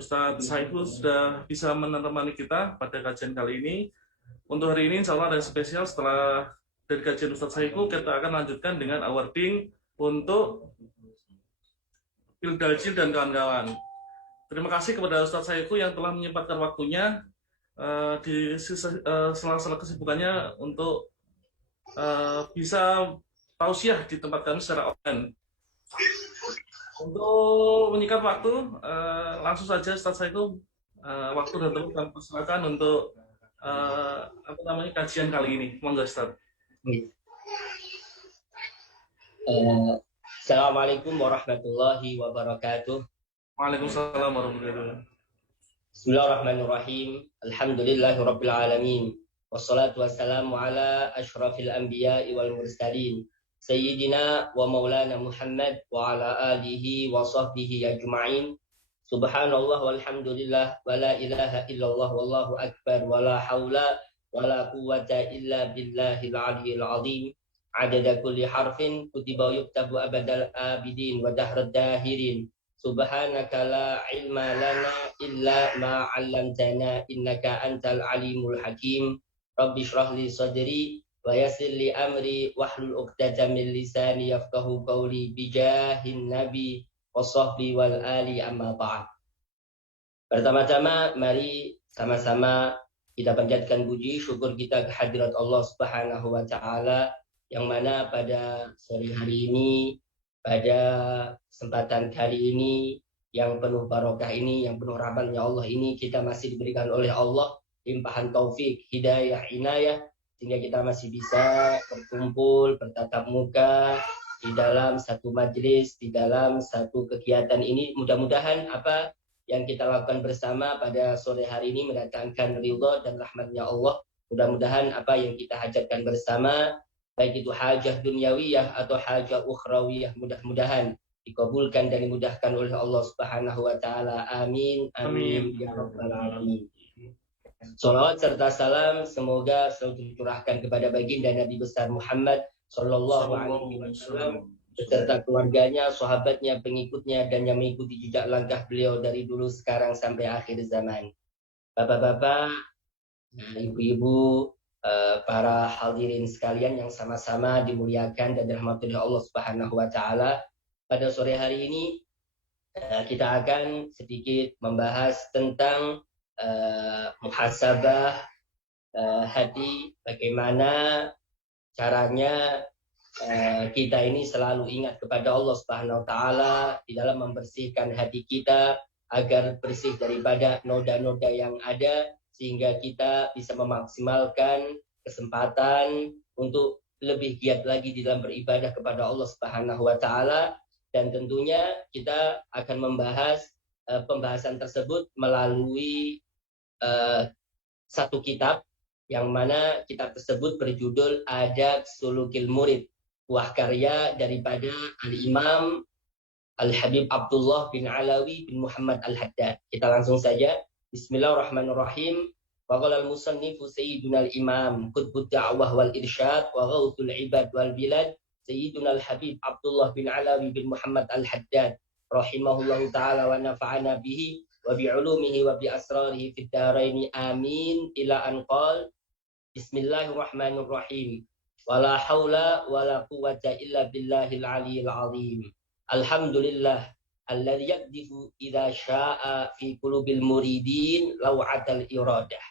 Ustadz Saiful sudah bisa menemani kita pada kajian kali ini. Untuk hari ini insya Allah ada spesial. Setelah dari kajian Ustadz Saiful, kita akan lanjutkan dengan awarding untuk Pildalcil dan kawan-kawan. Terima kasih kepada Ustadz Saiful yang telah menyempatkan waktunya di sela-sela kesibukannya untuk bisa tausiah di tempat kami secara online. Untuk menyingkat waktu, langsung saja Ustadz Saiful, waktu dan tempat kami persilakan untuk kajian kali ini. Monggo Ustadz. Assalamualaikum warahmatullahi wabarakatuh. Waalaikumsalam warahmatullahi wabarakatuh. Bismillahirrahmanirrahim. Alhamdulillahirabbil alamin. Wassalatu wassalamu ala asyrafil anbiya'i wal mursalin. Sayyidina wa maulana Muhammad wa ala alihi wa sahbihi ajma'in. Subhanallah walhamdulillah wa la ilaha illallah wallahu akbar wa la hawla wa la quwwata illa billahil aliyyil azim. Adada kulli harfin kutiba yuktabu abadal abidin wa dahrad dahirin. Subhanaka la ilma lana illa ma 'allamtana innaka antal alimul hakim. Rabbi shrah li sadri wa yassir li amri wahlul 'uqdatam min lisani yafqahu qawli bijahin nabi washabbi wal ali amma ba'd. Pertama-tama mari sama-sama kita panjatkan puji syukur kita kehadirat Allah Subhanahu wa taala yang mana pada sore hari ini, pada kesempatan kali ini yang penuh barokah ini, yang penuh rahmatnya Allah ini, kita masih diberikan oleh Allah limpahan taufik, hidayah, inayah, sehingga kita masih bisa berkumpul, bertatap muka di dalam satu majelis, di dalam satu kegiatan ini. Mudah-mudahan apa yang kita lakukan bersama pada sore hari ini mendatangkan ridha dan rahmatnya Allah. Mudah-mudahan apa yang kita hajatkan bersama, baik itu hajah dunyawiyah atau hajah ukhrawiyah, mudah-mudahan dikabulkan dan dimudahkan oleh Allah Subhanahu wa taala. Amin. Amin ya rabbal alamin. Salawat serta salam semoga selalu dicurahkan kepada baginda Nabi besar Muhammad sallallahu alaihi wasallam beserta keluarganya, sahabatnya, pengikutnya, dan yang mengikuti jejak langkah beliau dari dulu sekarang sampai akhir zaman. Bapak-bapak, ibu-ibu, para hadirin sekalian yang sama-sama dimuliakan dan dirahmati oleh Allah Subhanahu wa taala. Pada sore hari ini kita akan sedikit membahas tentang muhasabah hati, bagaimana caranya kita ini selalu ingat kepada Allah Subhanahu wa taala di dalam membersihkan hati kita agar bersih daripada noda-noda yang ada, sehingga kita bisa memaksimalkan kesempatan untuk lebih giat lagi di dalam beribadah kepada Allah Subhanahu wa taala. Dan tentunya kita akan membahas pembahasan tersebut melalui satu kitab yang mana kitab tersebut berjudul Adab Sulukil Murid, buah karya daripada Al-Imam Al-Habib Abdullah bin Alawi bin Muhammad Al-Haddad. Kita langsung saja. Bismillahirrahmanirrahim. Wa qala al-musannifu sayyiduna al-imam qutbud da'wah wal irsyad wa ghawthul ibad wal bilad sayyiduna al-habib Abdullah bin Alawi bin Muhammad Al-Haddad rahimahullahu ta'ala wa nafa'ana bihi wa bi'ulumihi wa bi asrarihi fid dharain amin ila an qala Bismillahirrahmanirrahim. Wala haula wala quwwata illa billahil aliyyil azim. Alhamdulillah alladzi yaqdifu idza syaa'a fi qulubil muridin law'atal iradah.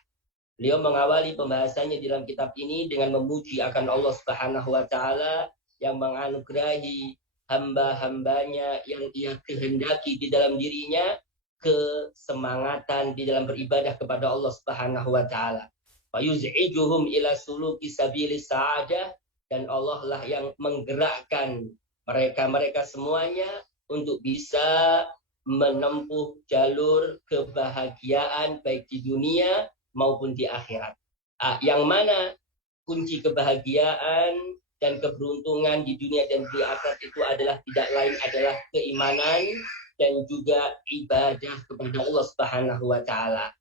Beliau mengawali pembahasannya dalam kitab ini dengan memuji akan Allah Subhanahu wa taala yang menganugerahi hamba-hambanya yang ia kehendaki di dalam dirinya kesemangatan di dalam beribadah kepada Allah Subhanahu wa taala. Wa yuz'ijuhum ila suluki sabilis sa'adah, dan Allah lah yang menggerakkan mereka semuanya untuk bisa menempuh jalur kebahagiaan baik di dunia maupun di akhirat. Yang mana kunci kebahagiaan dan keberuntungan di dunia dan di akhirat itu adalah tidak lain adalah keimanan dan juga ibadah kepada Allah Subhanahu wa taala.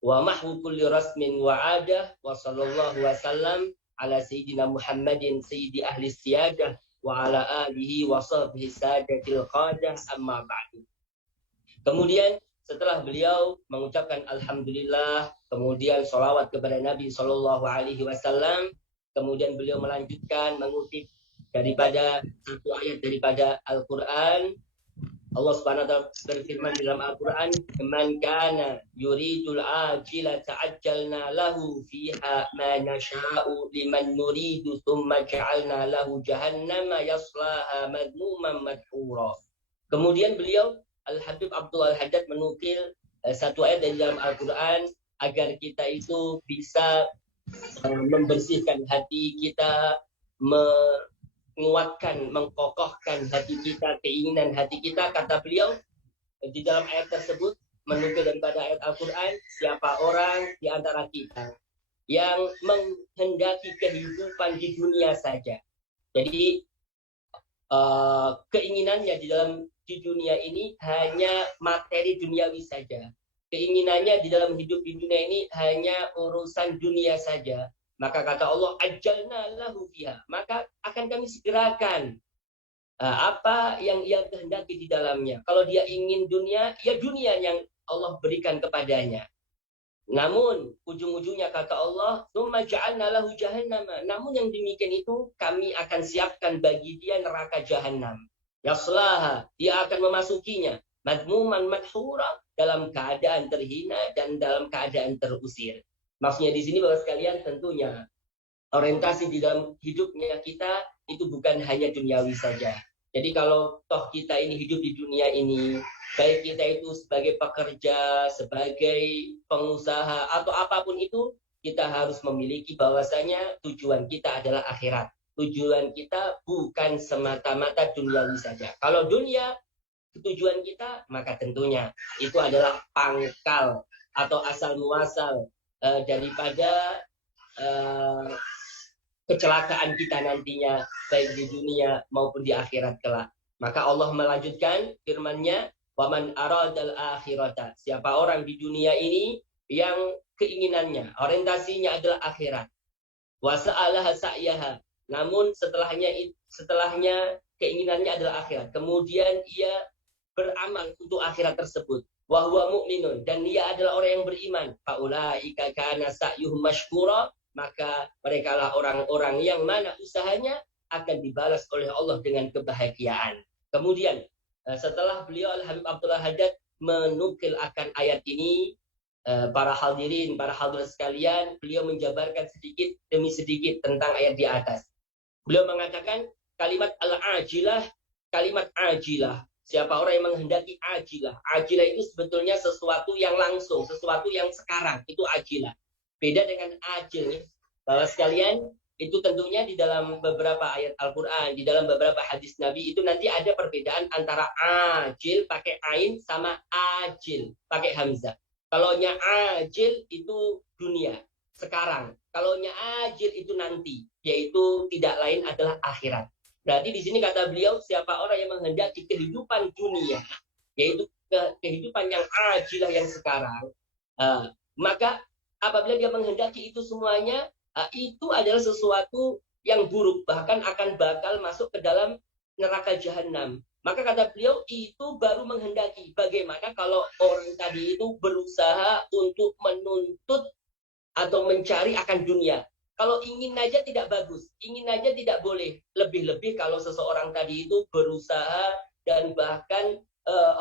Wa mahwu kulli rasmin wa adah wa sallallahu wasallam ala sayyidina Muhammadin sayyidi ahli siyadah wa ala alihi wa sahbihi sadatil qadah amma ba'du. Kemudian setelah beliau mengucapkan alhamdulillah, kemudian sholawat kepada Nabi Shallallahu Alaihi Wasallam, kemudian beliau melanjutkan mengutip daripada satu ayat daripada Al-Quran. Allah Subhanahu wa taala berfirman di dalam Al-Qur'an, "Man kana yuridul ajila ta'ajjalna lahu fiha ma nasha'u liman nuridu tsumma ja'alna lahu jahannama yaslaha madmuman madhura." Kemudian beliau Al-Habib Abdul Al-Haddad menukil satu ayat dari dalam Al-Qur'an agar kita itu bisa membersihkan hati kita, menguatkan, mengkokohkan hati kita, keinginan hati kita. Kata beliau di dalam ayat tersebut menukil daripada ayat Al-Quran, siapa orang di antara kita yang menghendaki kehidupan di dunia saja. Jadi keinginannya di dunia ini hanya materi duniawi saja. Keinginannya di dalam hidup di dunia ini hanya urusan dunia saja. Maka kata Allah, ajalna lahu fiha, maka akan kami segerakan apa yang ia kehendaki di dalamnya. Kalau dia ingin dunia, ya dunia yang Allah berikan kepadanya. Namun ujung-ujungnya kata Allah, tsumma ja'alna lahu jahannama. Namun yang demikian itu kami akan siapkan bagi dia neraka jahanam. Yaslaha, dia akan memasukinya. Madmuman madhura, dalam keadaan terhina dan dalam keadaan terusir. Maksudnya di sini Bapak sekalian, tentunya orientasi di dalam hidupnya kita itu bukan hanya duniawi saja. Jadi kalau toh kita ini hidup di dunia ini, baik kita itu sebagai pekerja, sebagai pengusaha atau apapun itu, kita harus memiliki bahwasanya tujuan kita adalah akhirat. Tujuan kita bukan semata-mata duniawi saja. Kalau dunia tujuan kita, maka tentunya itu adalah pangkal atau asal muasal daripada kecelakaan kita nantinya, baik di dunia maupun di akhirat kelak. Maka Allah melanjutkan firman-Nya, "Waman aradal akhirata." Siapa orang di dunia ini yang keinginannya, orientasinya adalah akhirat. Wa sa'alaha sa'yaha. Namun setelahnya keinginannya adalah akhirat. Kemudian ia beramal untuk akhirat tersebut. Wa huwa mu'minun, dan dia adalah orang yang beriman. Faulaika kana sa'yuhum mashkura, maka mereka lah orang-orang yang mana usahanya akan dibalas oleh Allah dengan kebahagiaan. Kemudian setelah beliau Al-Habib Abdullah Haddad menukil akan ayat ini, para hadirin, para hadirat sekalian, beliau menjabarkan sedikit demi sedikit tentang ayat di atas. Beliau mengatakan kalimat al-ajilah, kalimat ajilah. Siapa orang yang menghendaki ajilah. Ajilah itu sebetulnya sesuatu yang langsung, sesuatu yang sekarang. Itu ajilah. Beda dengan ajil. Bahwa sekalian, itu tentunya di dalam beberapa ayat Al-Quran, di dalam beberapa hadis Nabi, itu nanti ada perbedaan antara ajil pakai ain sama ajil pakai hamzah. Kalaunya ajil itu dunia, sekarang. Kalaunya ajil itu nanti, yaitu tidak lain adalah akhirat. Berarti di sini kata beliau, siapa orang yang menghendaki kehidupan dunia, yaitu kehidupan yang ajilah yang sekarang, maka apabila dia menghendaki itu semuanya, itu adalah sesuatu yang buruk, bahkan akan bakal masuk ke dalam neraka jahanam. Maka kata beliau, itu baru menghendaki. Bagaimana kalau orang tadi itu berusaha untuk menuntut atau mencari akan dunia? Kalau ingin aja tidak bagus, ingin aja tidak boleh. Lebih-lebih kalau seseorang tadi itu berusaha dan bahkan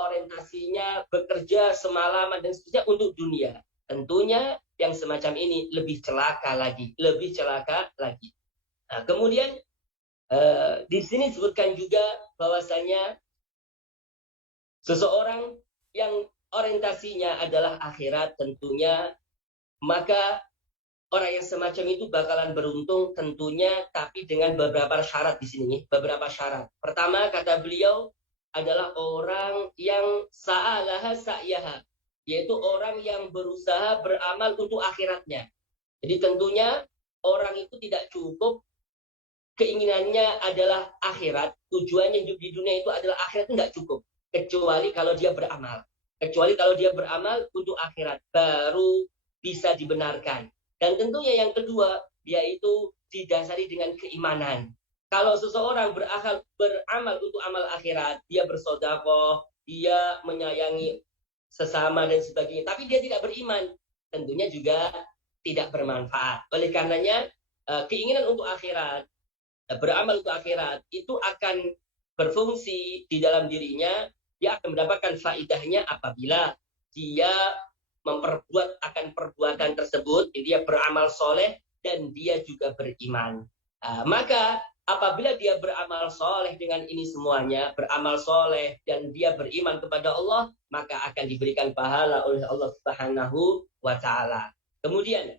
orientasinya bekerja semalaman dan seterusnya untuk dunia. Tentunya yang semacam ini lebih celaka lagi, lebih celaka lagi. Nah, kemudian di sini disebutkan juga bahwasanya seseorang yang orientasinya adalah akhirat tentunya, maka orang yang semacam itu bakalan beruntung tentunya, tapi dengan beberapa syarat di sini, beberapa syarat. Pertama kata beliau adalah orang yang sa'alaha sa'yaha, yaitu orang yang berusaha beramal untuk akhiratnya. Jadi tentunya orang itu tidak cukup keinginannya adalah akhirat, tujuannya hidup di dunia itu adalah akhirat, tidak cukup. Kecuali kalau dia beramal. Kecuali kalau dia beramal untuk akhirat, baru bisa dibenarkan. Dan tentunya yang kedua, yaitu didasari dengan keimanan. Kalau seseorang beramal untuk amal akhirat, dia bersedekah, dia menyayangi sesama dan sebagainya, tapi dia tidak beriman, tentunya juga tidak bermanfaat. Oleh karenanya keinginan untuk akhirat, beramal untuk akhirat itu akan berfungsi di dalam dirinya. Dia akan mendapatkan faidahnya apabila dia memperbuat akan perbuatan tersebut, dia beramal soleh dan dia juga beriman. Maka apabila dia beramal soleh dengan ini semuanya, beramal soleh dan dia beriman kepada Allah, maka akan diberikan pahala oleh Allah Subhanahu wa Ta'ala. Kemudian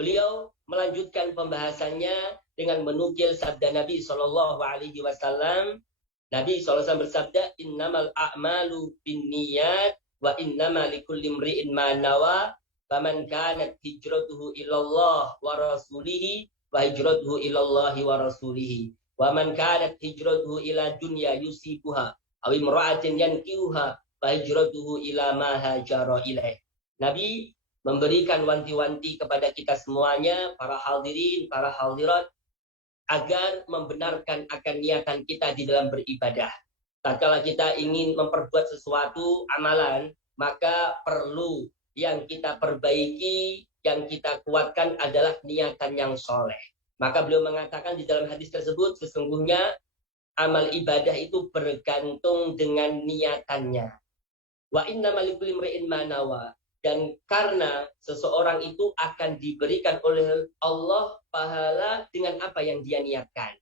beliau melanjutkan pembahasannya dengan menukil sabda Nabi Shallallahu Alaihi Wasallam. Nabi SAW bersabda, innamal a'malu binniyat wa innama likulli imri'in ma nawa, faman kanat hijratuhu ilallah wa rasulihi wa hijratuhu ilallahi wa rasulihi, wa man kanat hijratuhu ila dunya yusibuha aw imra'atin yankihuha fa hijratuhu ila ma hajara ilaih. Nabi memberikan wanti-wanti kepada kita semuanya, para hadirin, para hadirat, agar membenarkan akan niatan kita di dalam beribadah. Tatkala kita ingin memperbuat sesuatu amalan, maka perlu yang kita perbaiki, yang kita kuatkan adalah niatan yang soleh. Maka beliau mengatakan di dalam hadis tersebut, sesungguhnya amal ibadah itu bergantung dengan niatannya. Wa innamal likulli imri'in ma nawa. Dan karena seseorang itu akan diberikan oleh Allah pahala dengan apa yang dia niatkan.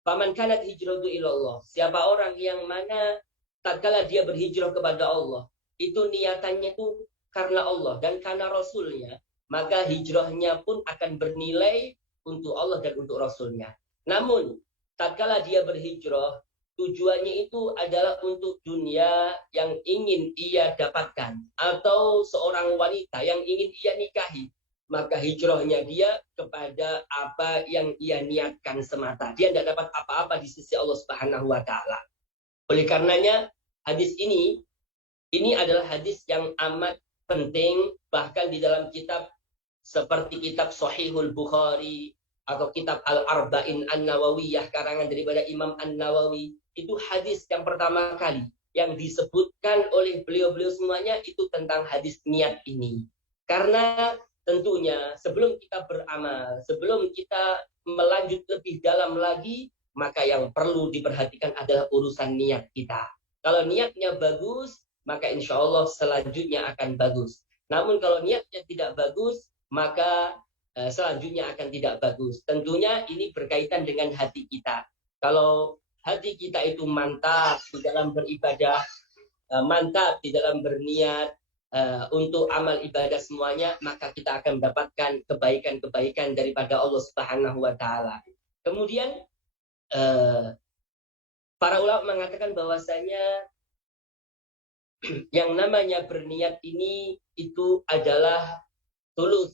Faman kanat hijratu ilallah. Siapa orang yang mana tatkala dia berhijrah kepada Allah, itu niatannya itu karena Allah dan karena Rasulnya, maka hijrahnya pun akan bernilai untuk Allah dan untuk Rasulnya. Namun, tatkala dia berhijrah, tujuannya itu adalah untuk dunia yang ingin ia dapatkan, atau seorang wanita yang ingin ia nikahi, maka hijrahnya dia kepada apa yang ia niatkan semata. Dia tidak dapat apa-apa di sisi Allah Subhanahu wa Ta'ala. Oleh karenanya, hadis ini adalah hadis yang amat penting, bahkan di dalam kitab seperti kitab Sahihul Bukhari atau kitab Al-Arba'in An-Nawawiyah karangan daripada Imam An-Nawawi, itu hadis yang pertama kali yang disebutkan oleh beliau-beliau semuanya itu tentang hadis niat ini. Karena tentunya sebelum kita beramal, sebelum kita melanjut lebih dalam lagi, maka yang perlu diperhatikan adalah urusan niat kita. Kalau niatnya bagus, maka insya Allah selanjutnya akan bagus. Namun kalau niatnya tidak bagus, maka selanjutnya akan tidak bagus. Tentunya ini berkaitan dengan hati kita. Kalau hati kita itu mantap di dalam beribadah, mantap di dalam berniat untuk amal ibadah semuanya, maka kita akan mendapatkan kebaikan-kebaikan daripada Allah Subhanahu wa Ta'ala. Kemudian para ulama mengatakan bahwasanya yang namanya berniat ini itu adalah tulus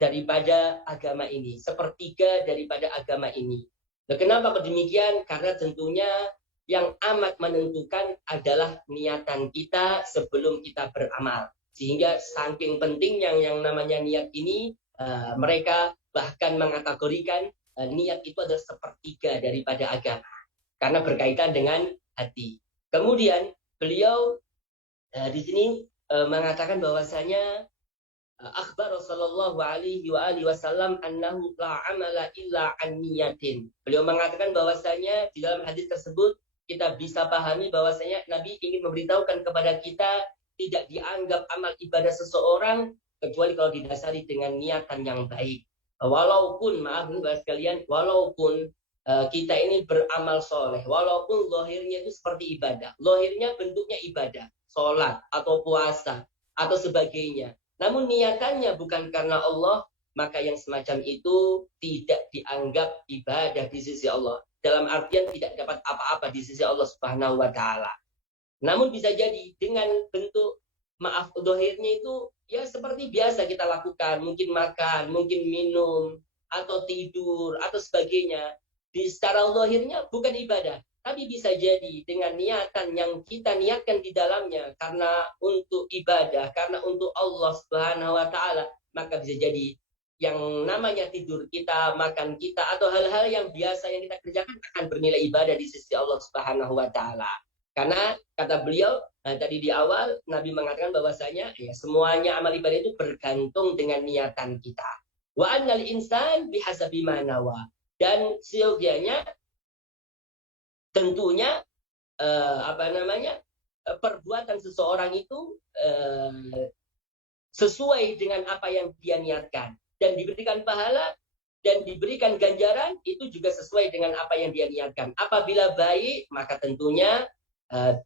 daripada agama ini, sepertiga daripada agama ini. Nah, kenapa demikian? Karena tentunya yang amat menentukan adalah niatan kita sebelum kita beramal. Sehingga saking pentingnya yang namanya niat ini, mereka bahkan mengkategorikan niat itu adalah sepertiga daripada agama. Karena berkaitan dengan hati. Kemudian beliau di sini mengatakan bahwasanya akhbar sallallahu alaihi wasallam annahu la amala illa an niyatin. Beliau mengatakan bahwasanya di dalam hadis tersebut kita bisa pahami bahwasanya Nabi ingin memberitahukan kepada kita tidak dianggap amal ibadah seseorang kecuali kalau didasari dengan niatan yang baik. Walaupun maaf Bapak sekalian, walaupun kita ini beramal soleh, walaupun lohirnya itu seperti ibadah, lohirnya bentuknya ibadah, sholat atau puasa atau sebagainya. Namun niatannya bukan karena Allah, maka yang semacam itu tidak dianggap ibadah di sisi Allah. Dalam artian tidak dapat apa-apa di sisi Allah Subhanahu wa Ta'ala. Namun bisa jadi dengan bentuk maaf dohirnya itu ya seperti biasa kita lakukan, mungkin makan, mungkin minum, atau tidur, atau sebagainya. Di secara dohirnya bukan ibadah. Tapi bisa jadi dengan niatan yang kita niatkan di dalamnya karena untuk ibadah, karena untuk Allah Subhanahu wa Ta'ala, maka bisa jadi yang namanya tidur kita, makan kita, atau hal-hal yang biasa yang kita kerjakan akan bernilai ibadah di sisi Allah Subhanahu wa Ta'ala. Karena kata beliau, Nah, tadi di awal Nabi mengatakan bahwasanya ya semuanya amal ibadah itu bergantung dengan niatan kita. Wa annal insan bihasabi ma nawa. Dan seyogianya tentunya perbuatan seseorang itu sesuai dengan apa yang dia niatkan dan diberikan pahala dan diberikan ganjaran itu juga sesuai dengan apa yang dia niatkan. Apabila baik, maka tentunya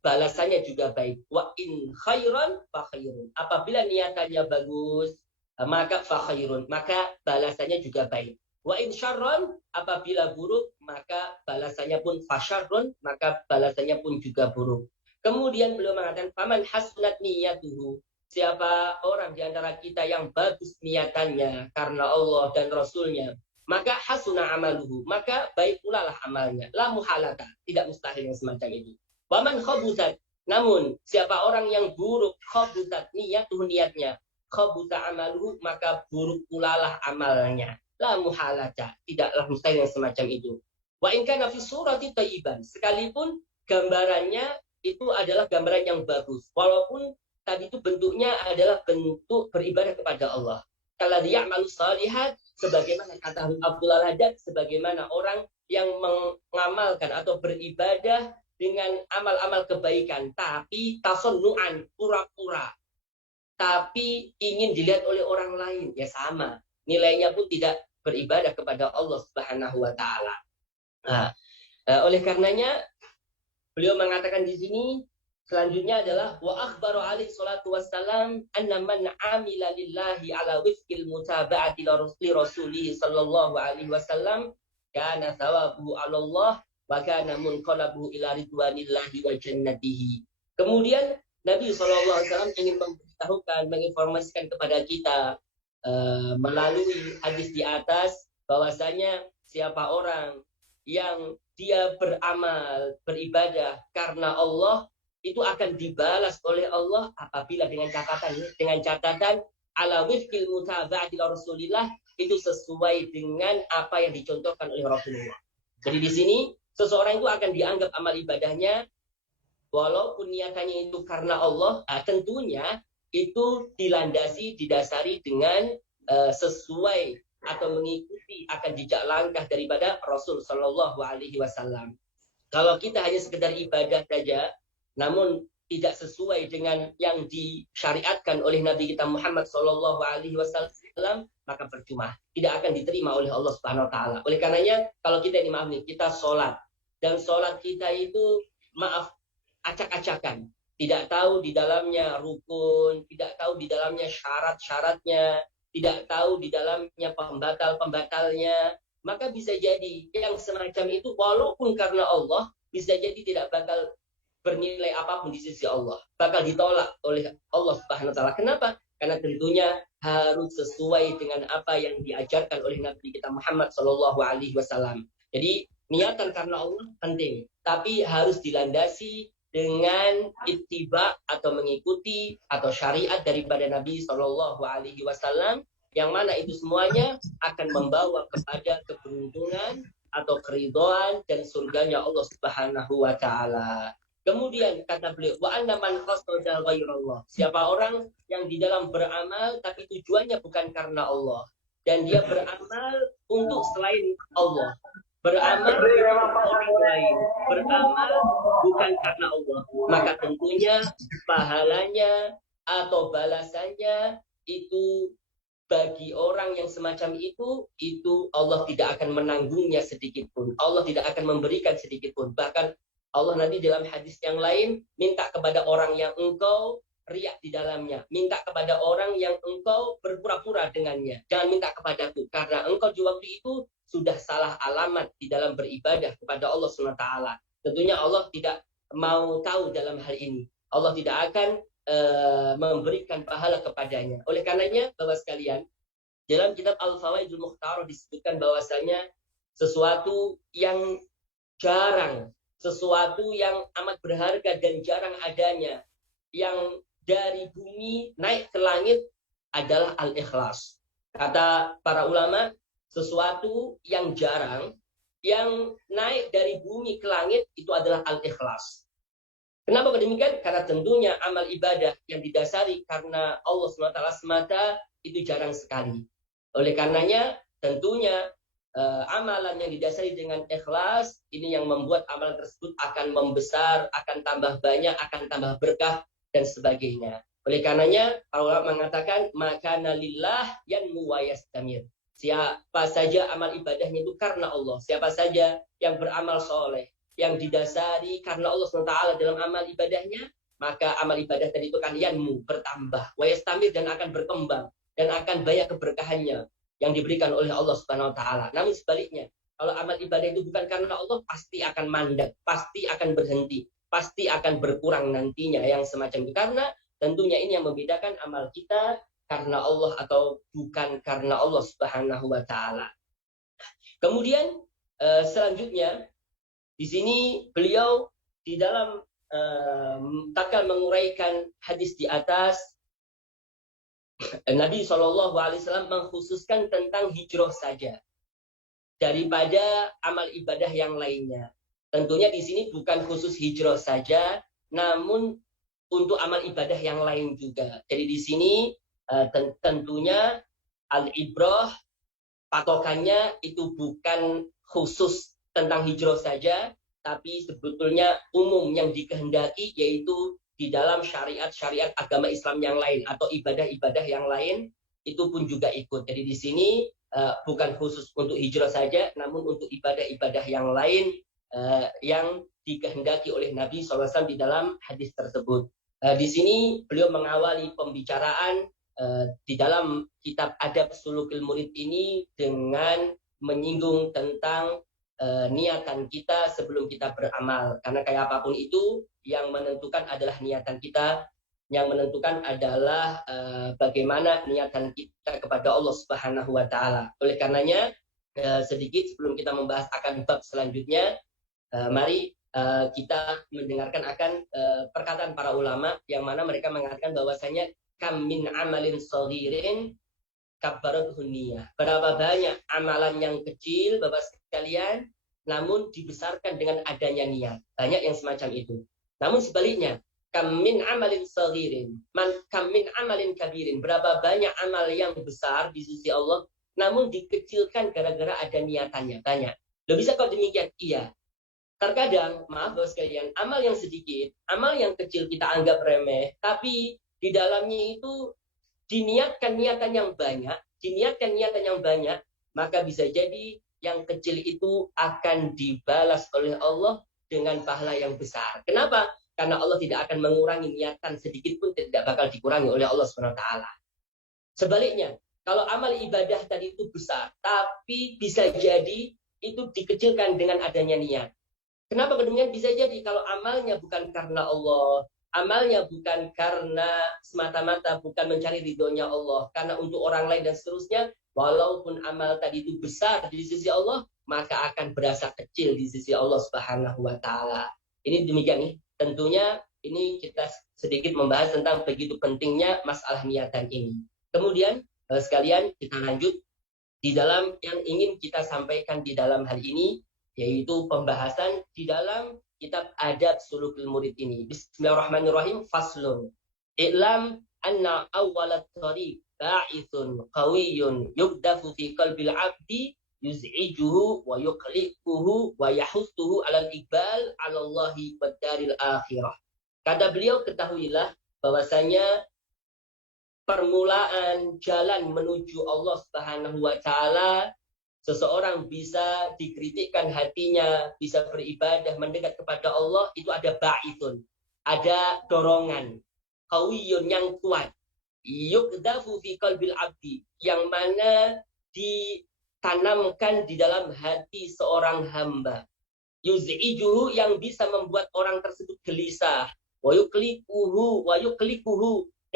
balasannya juga baik. Wa in khairan fa khairun. Apabila niatannya bagus, maka fa khairun, maka balasannya juga baik. Wa in syarron, apabila buruk, maka balasannya pun fasyarrun, maka balasannya pun juga buruk. Kemudian beliau mengatakan, faman hasunat niyatuhu, siapa orang di antara kita yang bagus niatannya karena Allah dan Rasulnya, maka hasuna amaluhu, maka baik pula lah amalnya. La muhalata, tidak mustahil yang semacam itu. Waman khabusat, namun siapa orang yang buruk, khabusat niatnya, khabusa amaluhu, maka buruk pula lah amalnya. La muhalata, tidaklah mustahil yang semacam itu. Wa in kana fi surati thayyiban, sekalipun gambarannya itu adalah gambaran yang bagus, walaupun tadi itu bentuknya adalah bentuk beribadah kepada Allah. Kalau dia malu salihat, sebagaimana kata Abdullah Haddad, sebagaimana orang yang mengamalkan atau beribadah dengan amal-amal kebaikan, tapi tasannu'an, pura-pura, tapi ingin dilihat oleh orang lain, ya sama. Nilainya pun tidak beribadah kepada Allah Subhanahu wa taala. Nah, oleh karenanya beliau mengatakan di sini selanjutnya adalah wa akhbaru alaihi salatu wassalam anna man amila lillahi ala wifqil mutaba'ati li rasulih sallallahu alaihi wasallam kana thawabu 'ala Allah wa kana munqalabu ila ridwanillahi wa jannatihi. Kemudian Nabi sallallahu alaihi wasallam ingin memberitahukan, menginformasikan kepada kita melalui hadis di atas bahwasanya siapa orang yang dia beramal, beribadah karena Allah, itu akan dibalas oleh Allah apabila dengan catatan ala wifqil mutaba'ati Rasulillah, itu sesuai dengan apa yang dicontohkan oleh Rasulullah. Jadi di sini seseorang itu akan dianggap amal ibadahnya walaupun niatannya itu karena Allah, tentunya itu didasari dengan sesuai atau mengikuti akan jejak langkah daripada Rasul Shallallahu Alaihi Wasallam. Kalau kita hanya sekedar ibadah saja, namun tidak sesuai dengan yang disyariatkan oleh Nabi kita Muhammad Shallallahu Alaihi Wasallam, maka percuma, tidak akan diterima oleh Allah Subhanahu Wa Taala. Oleh karenanya, kalau kita ini maaf nih, kita sholat dan sholat kita itu maaf acak-acakan, tidak tahu di dalamnya rukun, tidak tahu di dalamnya syarat-syaratnya, tidak tahu di dalamnya pembatal-pembatalnya, maka bisa jadi yang semacam itu walaupun karena Allah, bisa jadi tidak bakal bernilai apapun di sisi Allah, bakal ditolak oleh Allah Subhanahu wa taala. Kenapa? Karena tentunya harus sesuai dengan apa yang diajarkan oleh Nabi kita Muhammad sallallahu alaihi wasallam. Jadi niatan karena Allah penting, tapi harus dilandasi dengan ittiba atau mengikuti atau syariat daripada Nabi Shallallahu Alaihi Wasallam, yang mana itu semuanya akan membawa kepada keberuntungan atau keridhaan dan surganya Allah Subhanahu Wa Taala. Kemudian kata beliau, wa anna man qasada ghairallah, siapa orang yang di dalam beramal tapi tujuannya bukan karena Allah dan dia beramal untuk selain Allah, beramal untuk orang lain, beramal bukan karena Allah, maka tentunya pahalanya atau balasannya itu bagi orang yang semacam itu Allah tidak akan menanggungnya sedikit pun. Allah tidak akan memberikan sedikit pun. Bahkan Allah nanti dalam hadis yang lain minta kepada orang yang engkau riak di dalamnya, minta kepada orang yang engkau berpura-pura dengannya, jangan minta kepadaku, karena engkau di waktu itu sudah salah alamat di dalam beribadah kepada Allah SWT. Tentunya Allah tidak mau tahu dalam hal ini. Allah tidak akan memberikan pahala kepadanya. Oleh karenanya, Bapak sekalian, dalam kitab Al-Fawaidul Mukhtarah disebutkan bahwasanya sesuatu yang jarang, sesuatu yang amat berharga dan jarang adanya, yang dari bumi naik ke langit adalah al-ikhlas. Kata para ulama, sesuatu yang jarang yang naik dari bumi ke langit itu adalah al-ikhlas. Kenapa demikian? Karena tentunya amal ibadah yang didasari karena Allah SWT semata itu jarang sekali. Oleh karenanya, tentunya amalan yang didasari dengan ikhlas ini yang membuat amalan tersebut akan membesar, akan tambah banyak, akan tambah berkah dan sebagainya. Oleh karenanya, para ulama mengatakan maka nalillah yanmu wa yastamir. Siapa saja amal ibadahnya itu karena Allah, siapa saja yang beramal soleh, yang didasari karena Allah SWT dalam amal ibadahnya, maka amal ibadah tadi itu kan yanmu bertambah, wa yastamir dan akan berkembang dan akan banyak keberkahannya yang diberikan oleh Allah Subhanahu wa taala. Namun sebaliknya, kalau amal ibadah itu bukan karena Allah, pasti akan mandek, pasti akan berhenti, pasti akan berkurang nantinya yang semacam itu. Karena tentunya ini yang membedakan amal kita karena Allah atau bukan karena Allah Subhanahu wa taala. Kemudian selanjutnya di sini beliau di dalam takkan menguraikan hadis di atas, Nabi SAW mengkhususkan tentang hijrah saja daripada amal ibadah yang lainnya. Tentunya di sini bukan khusus hijrah saja, namun untuk amal ibadah yang lain juga. Jadi di sini tentunya al-ibrah patokannya itu bukan khusus tentang hijrah saja, tapi sebetulnya umum yang dikehendaki yaitu di dalam syariat-syariat agama Islam yang lain atau ibadah-ibadah yang lain itu pun juga ikut. Jadi di sini bukan khusus untuk hijrah saja, namun untuk ibadah-ibadah yang lain yang dikehendaki oleh Nabi SAW di dalam hadis tersebut. Di sini beliau mengawali pembicaraan di dalam kitab Adab Sulukil Murid ini dengan menyinggung tentang niatan kita sebelum kita beramal. Karena kayak apapun itu, yang menentukan adalah niatan kita, yang menentukan adalah bagaimana niatan kita kepada Allah Subhanahu wa taala. Oleh karenanya, sedikit sebelum kita membahas akan bab selanjutnya, mari kita mendengarkan akan perkataan para ulama yang mana mereka mengatakan bahwasanya kam min amalin saghirin kabbarathu niyah. Berapa banyak amalan yang kecil Bapak sekalian namun dibesarkan dengan adanya niat. Banyak yang semacam itu. Namun sebaliknya, kam min amalin saghirin, kam min amalin kabirin. Berapa banyak amal yang besar di sisi Allah namun dikecilkan gara-gara ada niatannya. Banyak. Loh, bisa kok demikian? Iya. Terkadang, maaf Bapak sekalian, amal yang sedikit, amal yang kecil kita anggap remeh, tapi di dalamnya itu diniatkan niatan yang banyak, maka bisa jadi yang kecil itu akan dibalas oleh Allah dengan pahala yang besar. Kenapa? Karena Allah tidak akan mengurangi niatan sedikit pun, tidak bakal dikurangi oleh Allah SWT. Sebaliknya, kalau amal ibadah tadi itu besar, tapi bisa jadi itu dikecilkan dengan adanya niat. Kenapa demikian? Bisa jadi kalau amalnya bukan karena Allah, amalnya bukan karena semata-mata bukan mencari ridhonya Allah, karena untuk orang lain dan seterusnya, walaupun amal tadi itu besar di sisi Allah, maka akan berasa kecil di sisi Allah Subhanahu wa taala. Ini demikian nih. Tentunya ini kita sedikit membahas tentang begitu pentingnya masalah niatan ini. Kemudian sekalian kita lanjut di dalam yang ingin kita sampaikan di dalam hal ini, yaitu pembahasan di dalam kitab Adab Sulukil Murid ini. Bismillahirrahmanirrahim. Faslun. I'lam anna awwalat tariq ba'ithun qawiyyun yugdafu fi qalbil 'abdi yuz'ijuhu wa yuqliquhu wa yahussuhu 'alal iqbal 'ala Allahi wad daril akhirah. Kata beliau, ketahuilah bahwasanya permulaan jalan menuju Allah Subhanahu wa taala, seseorang bisa dikritikkan hatinya, bisa beribadah, mendekat kepada Allah, itu ada ba'ithun, ada dorongan, qawiyun yang kuat, yukdafu fi qalbil abdi, yang mana ditanamkan di dalam hati seorang hamba, yuz'ijuhu, yang bisa membuat orang tersebut gelisah, wa yuqlikuhu,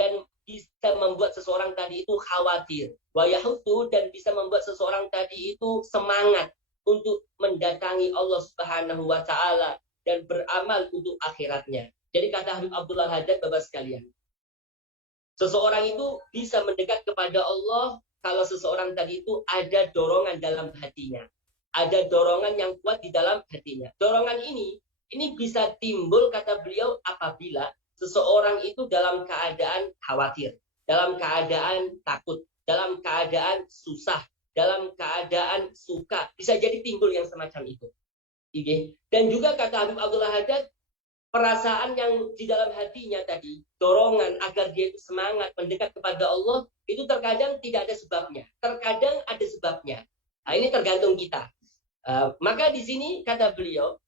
dan bisa membuat seseorang tadi itu khawatir, wa yahuthu, dan bisa membuat seseorang tadi itu semangat untuk mendatangi Allah Subhanahu wa taala dan beramal untuk akhiratnya. Jadi kata Habib Abdullah Haddad, Bapak sekalian, seseorang itu bisa mendekat kepada Allah kalau seseorang tadi itu ada dorongan dalam hatinya. Ada dorongan yang kuat di dalam hatinya. Dorongan ini Ini bisa timbul, kata beliau, apabila seseorang itu dalam keadaan khawatir, dalam keadaan takut, dalam keadaan susah, dalam keadaan suka. Bisa jadi timbul yang semacam itu. Dan juga kata Habib Abdullah Haddad, perasaan yang di dalam hatinya tadi, dorongan agar dia itu semangat mendekat kepada Allah, itu terkadang tidak ada sebabnya. Terkadang ada sebabnya. Nah, ini tergantung kita. Maka di sini kata beliau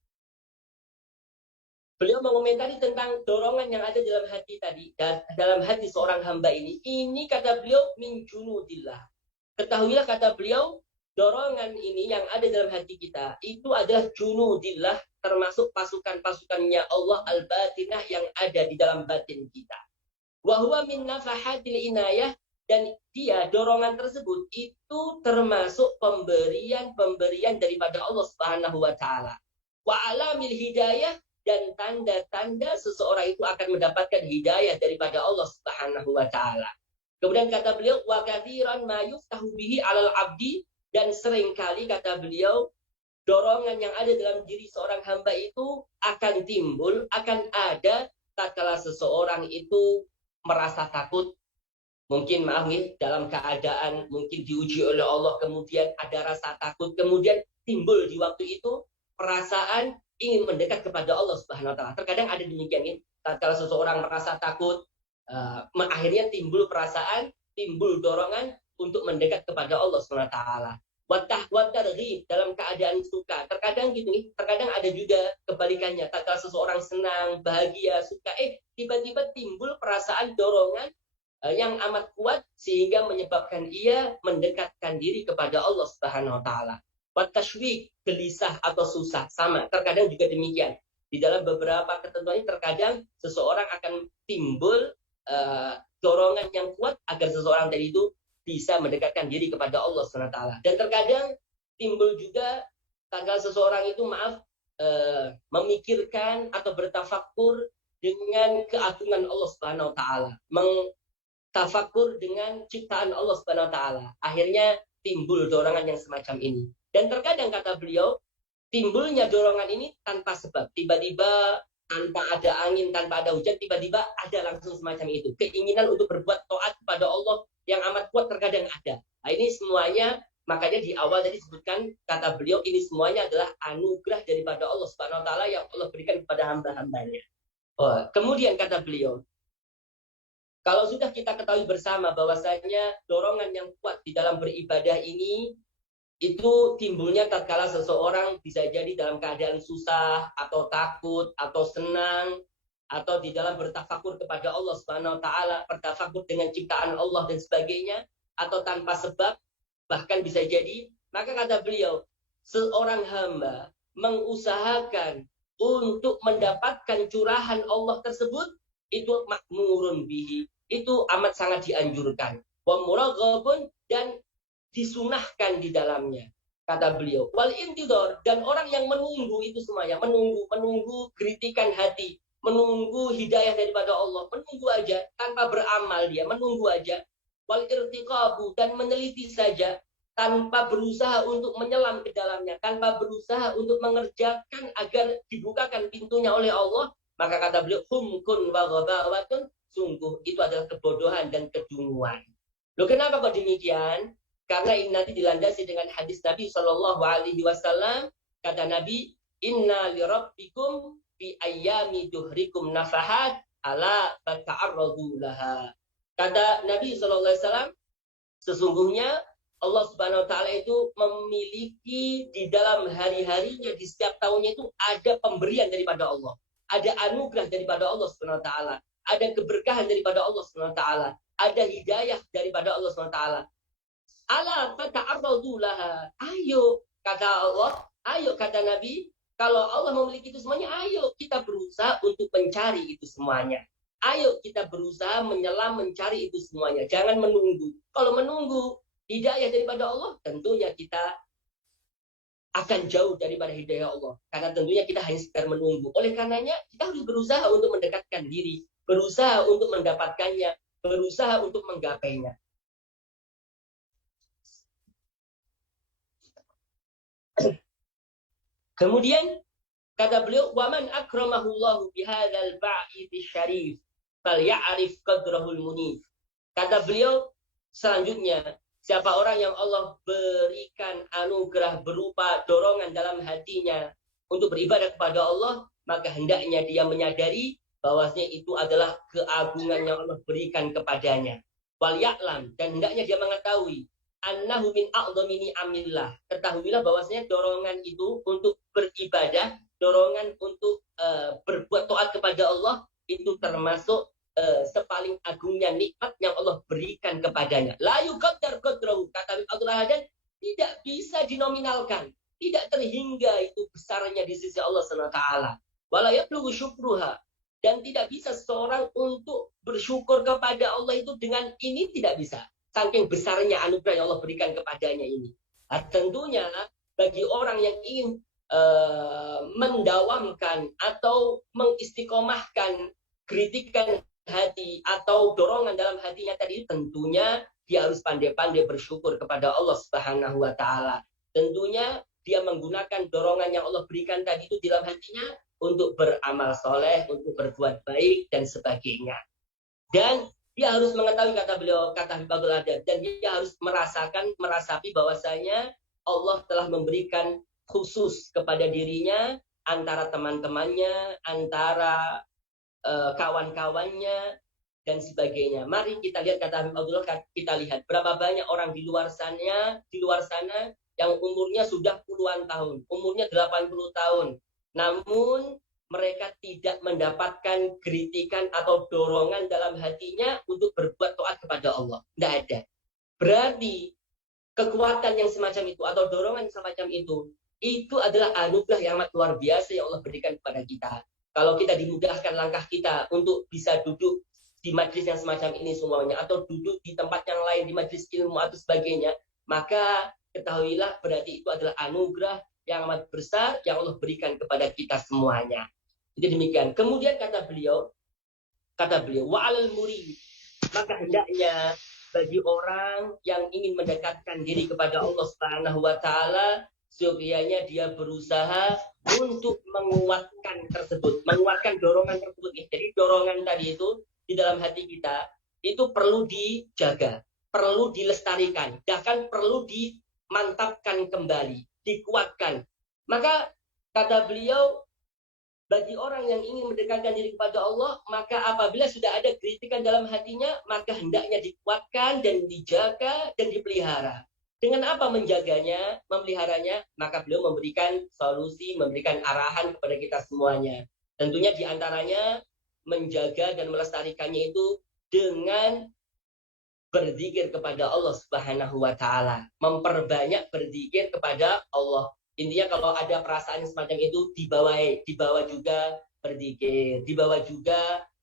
mengomentari tentang dorongan yang ada dalam hati tadi, dalam hati seorang hamba ini. Ini kata beliau min junudillah. Ketahuilah kata beliau, dorongan ini yang ada dalam hati kita itu adalah junudillah, termasuk pasukan-pasukannya Allah al-batinah yang ada di dalam batin kita. Wa huwa min nafahatil inayah, dan dia, dorongan tersebut itu termasuk pemberian daripada Allah Subhanahu wa taala. Wa alamil hidayah, dan tanda-tanda seseorang itu akan mendapatkan hidayah daripada Allah Subhanahu wa taala. Kemudian kata beliau, wa katsiran ma yuftahu bihi 'alal 'abdi, dan seringkali kata beliau, dorongan yang ada dalam diri seorang hamba itu akan timbul, akan ada tatkala seseorang itu merasa takut, mungkin dalam keadaan mungkin diuji oleh Allah, kemudian ada rasa takut, kemudian timbul di waktu itu perasaan ingin mendekat kepada Allah Subhanahu wa taala. Terkadang ada demikian ya, tatkala seseorang merasa takut, akhirnya timbul perasaan, timbul dorongan untuk mendekat kepada Allah Subhanahu wa taala. Watarghib, dalam keadaan suka. Terkadang gitu nih, terkadang ada juga kebalikannya. Tatkala seseorang senang, bahagia, suka, tiba-tiba timbul perasaan dorongan yang amat kuat sehingga menyebabkan ia mendekatkan diri kepada Allah Subhanahu wa taala. Watashwik, gelisah atau susah, sama. Terkadang juga demikian. Di dalam beberapa ketentuan ini terkadang seseorang akan timbul dorongan yang kuat agar seseorang tadi itu bisa mendekatkan diri kepada Allah Subhanahu wa taala. Dan terkadang timbul juga tatkala seseorang itu memikirkan atau bertafakur dengan keagungan Allah Subhanahu wa taala, mengtafakur dengan ciptaan Allah Subhanahu wa taala. Akhirnya timbul dorongan yang semacam ini. Dan terkadang kata beliau, timbulnya dorongan ini tanpa sebab. Tiba-tiba tanpa ada angin, tanpa ada hujan, tiba-tiba ada langsung semacam itu. Keinginan untuk berbuat taat kepada Allah yang amat kuat terkadang ada. Nah, ini semuanya, makanya di awal tadi disebutkan, kata beliau, ini semuanya adalah anugerah daripada Allah Subhanahu wa taala yang Allah berikan kepada hamba-hambanya. Kemudian kata beliau, kalau sudah kita ketahui bersama bahwasanya dorongan yang kuat di dalam beribadah ini itu timbulnya tatkala seseorang bisa jadi dalam keadaan susah atau takut atau senang atau di dalam bertafakur kepada Allah Subhanahu wa taala, bertafakur dengan ciptaan Allah dan sebagainya, atau tanpa sebab bahkan bisa jadi, maka kata beliau, seorang hamba mengusahakan untuk mendapatkan curahan Allah tersebut, itu makmurun bihi, itu amat sangat dianjurkan. Wa muraghabun, dan disunahkan di dalamnya, kata beliau. Wal intidor, dan orang yang menunggu itu semuanya, menunggu kritikan hati, menunggu hidayah daripada Allah, menunggu aja tanpa beramal, dia menunggu aja. Wal irtiqabu, dan meneliti saja tanpa berusaha untuk menyelam ke dalamnya, tanpa berusaha untuk mengerjakan agar dibukakan pintunya oleh Allah, maka kata beliau, humkun wa ghabawatun, sungguh itu adalah kebodohan dan kedunguan. Loh, kenapa kok demikian? Karena ini nanti dilandasi dengan hadis Nabi Shallallahu Alaihi Wasallam. Kata Nabi, Inna lirabbikum fi ayyami duhrikum nafahat ala fata'arradu laha. Kata Nabi Shallallahu Alaihi Wasallam, sesungguhnya Allah Subhanahu Wa Taala itu memiliki di dalam hari-harinya, di setiap tahunnya itu ada pemberian daripada Allah, ada anugerah daripada Allah Subhanahu Wa Taala, ada keberkahan daripada Allah Subhanahu Wa Taala, ada hidayah daripada Allah Subhanahu Wa Taala. Ala fata'arradu laha. Ayo, kata Allah, ayo kata Nabi, kalau Allah memiliki itu semuanya, ayo kita berusaha untuk mencari itu semuanya. Ayo kita berusaha menyelam mencari itu semuanya. Jangan menunggu. Kalau menunggu hidayah daripada Allah, tentunya kita akan jauh daripada hidayah Allah. Karena tentunya kita hanya sekedar menunggu. Oleh karenanya, kita harus berusaha untuk mendekatkan diri, berusaha untuk mendapatkannya, berusaha untuk menggapainya. Kemudian Kata beliau, "Wa man akramahullahu bihadzal ba'id syarif, falya'rif qadrahul munif." Kata beliau selanjutnya, siapa orang yang Allah berikan anugerah berupa dorongan dalam hatinya untuk beribadah kepada Allah, maka hendaknya dia menyadari bahwasanya itu adalah keagungan yang Allah berikan kepadanya. Wal ya'lam, dan hendaknya dia mengetahui annahu min a'dhamini amillah. Ketahuilah bahwasanya dorongan itu untuk beribadah, dorongan untuk berbuat taat kepada Allah itu termasuk sepaling agungnya nikmat yang Allah berikan kepadanya. La yuqaddar qadrahu, kata Abdul Hadan, tidak bisa dinominalkan, tidak terhingga itu besarnya di sisi Allah SWT. Wala yablughu syukruha, dan tidak bisa seorang untuk bersyukur kepada Allah itu dengan ini, tidak bisa. Saking besarnya anugerah yang Allah berikan kepadanya ini. Nah, tentunya bagi orang yang ingin mendawamkan atau mengistiqomahkan kritikan hati atau dorongan dalam hatinya tadi, tentunya dia harus pandai-pandai bersyukur kepada Allah Subhanahu wa taala. Tentunya dia menggunakan dorongan yang Allah berikan tadi itu di dalam hatinya untuk beramal soleh, untuk berbuat baik dan sebagainya. Dan dia harus mengetahui, kata beliau, kata Habibul Haddad, dan dia harus merasapi bahwasanya Allah telah memberikan khusus kepada dirinya, antara teman-temannya, antara kawan-kawannya, dan sebagainya. Mari kita lihat, kata Habib Abdullah, kita lihat berapa banyak orang di luar sana yang umurnya sudah puluhan tahun, umurnya 80 tahun, namun mereka tidak mendapatkan kritikan atau dorongan dalam hatinya untuk berbuat taat kepada Allah. Tidak ada. Berarti kekuatan yang semacam itu atau dorongan semacam itu adalah anugerah yang amat luar biasa yang Allah berikan kepada kita. Kalau kita dimudahkan langkah kita untuk bisa duduk di majlis yang semacam ini semuanya, atau duduk di tempat yang lain, di majlis ilmu atau sebagainya, maka ketahuilah berarti itu adalah anugerah yang amat besar yang Allah berikan kepada kita semuanya. Jadi demikian. Kemudian kata beliau, wa alal murid, maka hendaknya bagi orang yang ingin mendekatkan diri kepada Allah Subhanahu wa taala, seyogianya dia berusaha untuk menguatkan dorongan tersebut. Jadi dorongan tadi itu di dalam hati kita itu perlu dijaga, perlu dilestarikan, bahkan perlu dimantapkan kembali, dikuatkan. Maka kata beliau, bagi orang yang ingin mendekatkan diri kepada Allah, maka apabila sudah ada kritikan dalam hatinya, maka hendaknya dikuatkan dan dijaga dan dipelihara. Dengan apa menjaganya, memeliharanya? Maka beliau memberikan solusi, memberikan arahan kepada kita semuanya. Tentunya diantaranya menjaga dan melestarikannya itu dengan berzikir kepada Allah Subhanahu wa taala, memperbanyak berzikir kepada Allah. Intinya kalau ada perasaan semacam itu, dibawa juga berzikir, dibawa juga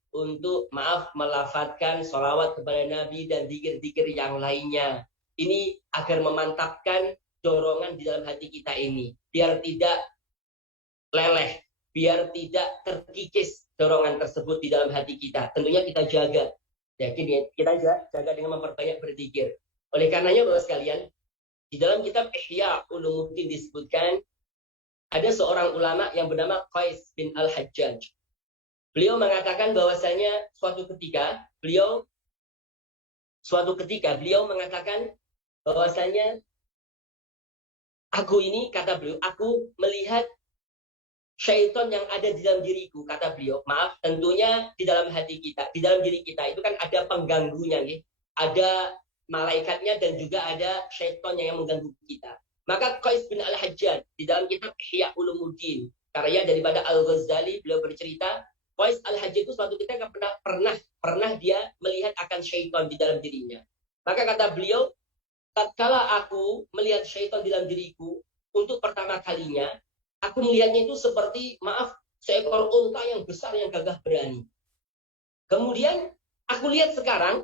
untuk melafadzkan sholawat kepada Nabi dan zikir-zikir yang lainnya. Ini agar memantapkan dorongan di dalam hati kita ini, biar tidak leleh, biar tidak terkikis dorongan tersebut di dalam hati kita. Tentunya kita jaga. Ya, kita jaga dengan memperbanyak berzikir. Oleh karenanya, Bapak sekalian, di dalam kitab Ihya Ulumuddin disebutkan ada seorang ulama yang bernama Qais bin Al-Hajjaj. Beliau mengatakan bahwasanya suatu ketika beliau mengatakan bahwasanya kata beliau, aku melihat syaitan yang ada di dalam diriku, kata beliau. Maaf, tentunya di dalam hati kita, di dalam diri kita itu kan ada pengganggunya, nih. Ada malaikatnya dan juga ada syaitannya yang mengganggu kita. Maka Qais bin Al-Hajjaj di dalam kitab Ihya Ulumuddin, karya daripada Al-Ghazali, beliau bercerita, Qais Al-Hajjaj itu suatu ketika pernah dia melihat akan syaitan di dalam dirinya. Maka kata beliau, tatkala aku melihat syaitan di dalam diriku untuk pertama kalinya, aku melihatnya itu seperti, seekor unta yang besar yang gagah berani. Kemudian aku lihat sekarang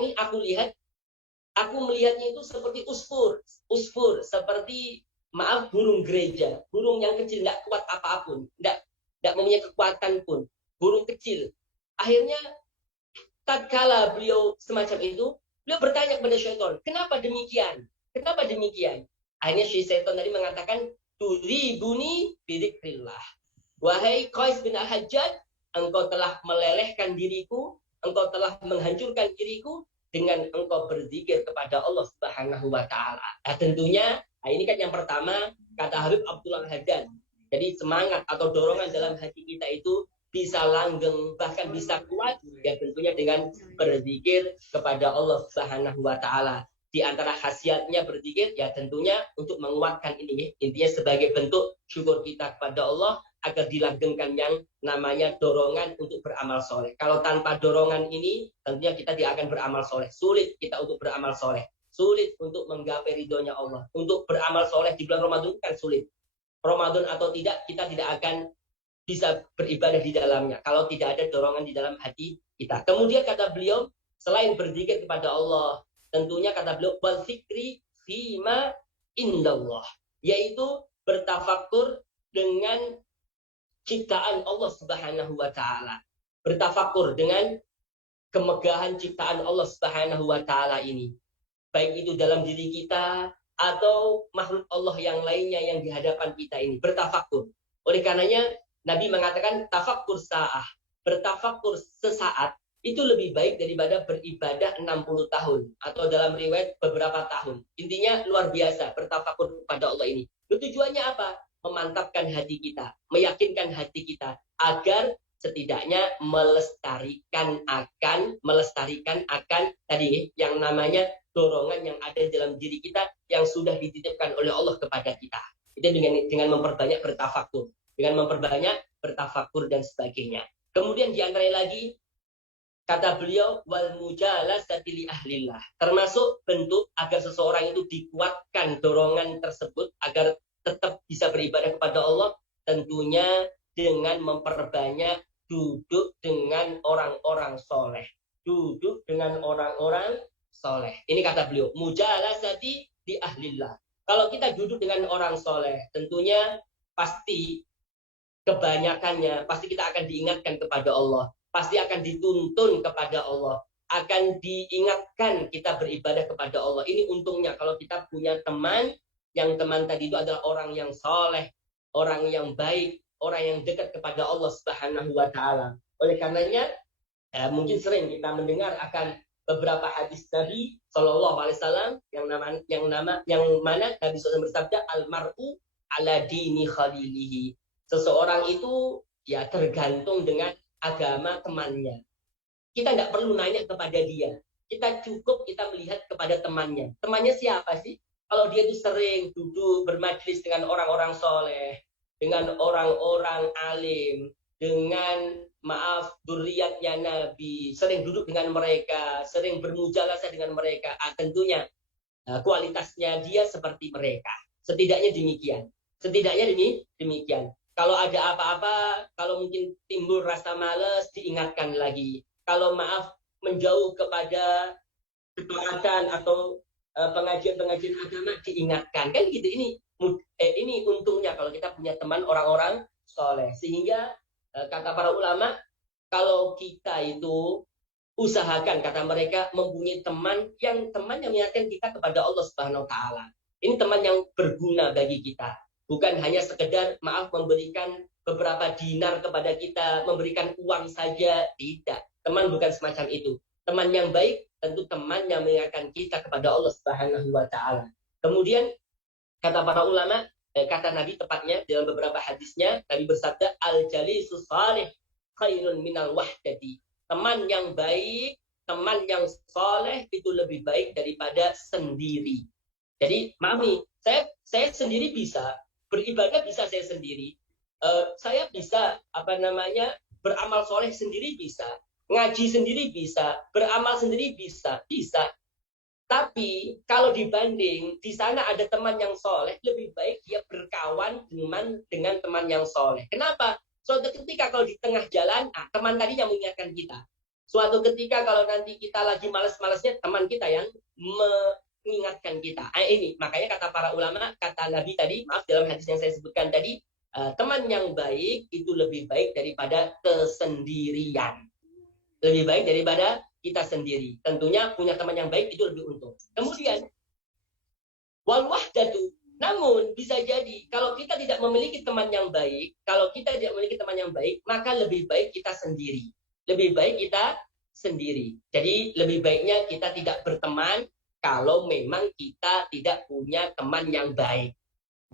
ini aku melihatnya itu seperti usfur, seperti burung gereja, burung yang kecil, tidak kuat apapun, tidak mempunyai kekuatan pun, burung kecil. Akhirnya tatkala beliau semacam itu, beliau bertanya kepada syaitan, kenapa demikian? Akhirnya syaitan tadi mengatakan, turibuni bidzikrillah. Wahai Qais bin Al-Hajjaj, engkau telah melelehkan diriku, engkau telah menghancurkan diriku dengan engkau berzikir kepada Allah Subhanahu wa taala. Nah, tentunya ini kan yang pertama kata Habib Abdullah Haddad. Jadi semangat atau dorongan dalam hati kita itu bisa langgeng bahkan bisa kuat ya tentunya dengan berzikir kepada Allah Subhanahu wa taala. Di antara khasiatnya berzikir ya tentunya untuk menguatkan ini intinya sebagai bentuk syukur kita kepada Allah agar dilanggengkan yang namanya dorongan untuk beramal soleh. Kalau tanpa dorongan ini tentunya kita tidak akan beramal soleh. Sulit kita untuk beramal soleh. Sulit untuk menggapai ridhonya Allah. Untuk beramal soleh di bulan Ramadan kan sulit. Ramadan atau tidak kita tidak akan bisa beribadah di dalamnya kalau tidak ada dorongan di dalam hati kita. Kemudian kata beliau selain berzikir kepada Allah tentunya kata beliau wal fikri fima indallah, yaitu bertafakur dengan ciptaan Allah Subhanahu wa taala. Bertafakur dengan kemegahan ciptaan Allah Subhanahu wa taala ini. Baik itu dalam diri kita atau makhluk Allah yang lainnya yang di hadapan kita ini. Bertafakur. Oleh karenanya Nabi mengatakan tafakur sa'ah. Bertafakur sesaat itu lebih baik daripada beribadah 60 tahun atau dalam riwayat beberapa tahun. Intinya luar biasa bertafakur kepada Allah ini. Tujuannya apa? Memantapkan hati kita, meyakinkan hati kita agar setidaknya melestarikan akan tadi yang namanya dorongan yang ada dalam diri kita yang sudah dititipkan oleh Allah kepada kita. Itu dengan memperbanyak bertafakur dan sebagainya. Kemudian di antara lagi kata beliau wal mujalasati li ahlillah, termasuk bentuk agar seseorang itu dikuatkan dorongan tersebut agar tetap bisa beribadah kepada Allah tentunya dengan memperbanyak duduk dengan orang-orang soleh. Duduk dengan orang-orang soleh. Ini kata beliau mujalasati li ahlillah. Kalau kita duduk dengan orang soleh tentunya pasti kebanyakannya pasti kita akan diingatkan kepada Allah, pasti akan dituntun kepada Allah, akan diingatkan kita beribadah kepada Allah. Ini untungnya kalau kita punya teman, yang teman tadi itu adalah orang yang soleh, orang yang baik, orang yang dekat kepada Allah Subhanahu wa taala. Oleh karenanya mungkin sering kita mendengar akan beberapa hadis Nabi Shallallahu Alaihi Wasallam yang mana Nabi SAW bersabda al-mar'u ala dini khalilihi. Seseorang itu ya tergantung dengan agama temannya. Kita nggak perlu nanya kepada dia. Kita cukup kita melihat kepada temannya. Temannya siapa sih? Kalau dia itu sering duduk bermajlis dengan orang-orang soleh, dengan orang-orang alim, dengan dzurriyyatnya Nabi, sering duduk dengan mereka, sering bermujalasah dengan mereka, tentunya kualitasnya dia seperti mereka. Setidaknya demikian. Kalau ada apa-apa, kalau mungkin timbul rasa malas, diingatkan lagi. Kalau menjauh kepada ketaatan atau pengajian-pengajian agama, diingatkan. Kan gitu, ini untungnya kalau kita punya teman orang-orang soleh. Sehingga kata para ulama, kalau kita itu usahakan, kata mereka, mempunyai teman yang mengingatkan kita kepada Allah Subhanahu wa taala. Ini teman yang berguna bagi kita. Bukan hanya sekedar memberikan beberapa dinar kepada kita, memberikan uang saja, tidak. Teman bukan semacam itu. Teman yang baik tentu teman yang mengingatkan kita kepada Allah Subhanahu wa taala. Kemudian kata para ulama, kata Nabi tepatnya dalam beberapa hadisnya, Nabi bersabda al-jalisus salih khairun minal wahdati. Teman yang baik, teman yang soleh itu lebih baik daripada sendiri. Jadi maaf nih, saya sendiri bisa beribadah, bisa saya sendiri, saya bisa beramal soleh sendiri, bisa ngaji sendiri, bisa beramal sendiri, bisa. Tapi kalau dibanding di sana ada teman yang soleh, lebih baik dia berkawan dengan teman yang soleh. Kenapa? Suatu ketika kalau di tengah jalan, teman tadi yang mengingatkan kita. Suatu ketika kalau nanti kita lagi malas-malasnya, teman kita yang mengingatkan kita. Ini makanya kata para ulama, kata Nabi tadi, dalam hadis yang saya sebutkan tadi, teman yang baik itu lebih baik daripada kesendirian. Lebih baik daripada kita sendiri. Tentunya punya teman yang baik itu lebih untung. Kemudian wal wahdatu, Namun bisa jadi kalau kita tidak memiliki teman yang baik, maka lebih baik kita sendiri. Lebih baik kita sendiri. Jadi lebih baiknya kita tidak berteman kalau memang kita tidak punya teman yang baik.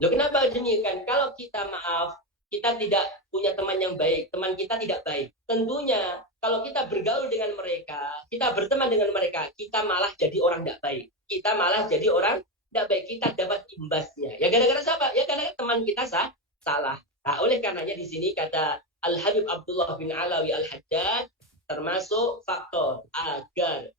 Loh, kenapa demikian? Kalau kita tidak punya teman yang baik, teman kita tidak baik. Tentunya kalau kita bergaul dengan mereka, kita berteman dengan mereka, kita malah jadi orang tidak baik. Kita malah jadi orang tidak baik, kita dapat imbasnya. Ya gara-gara siapa? Ya karena teman kita salah. Nah, oleh karenanya di sini kata Al-Habib Abdullah bin Alawi Al-Haddad, termasuk faktor agar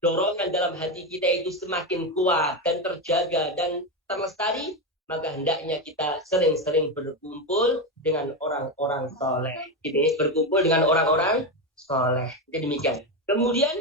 dorongan dalam hati kita itu semakin kuat dan terjaga dan terlestari, maka hendaknya kita sering-sering berkumpul dengan orang-orang soleh. Ini berkumpul dengan orang-orang soleh. Jadi demikian. Kemudian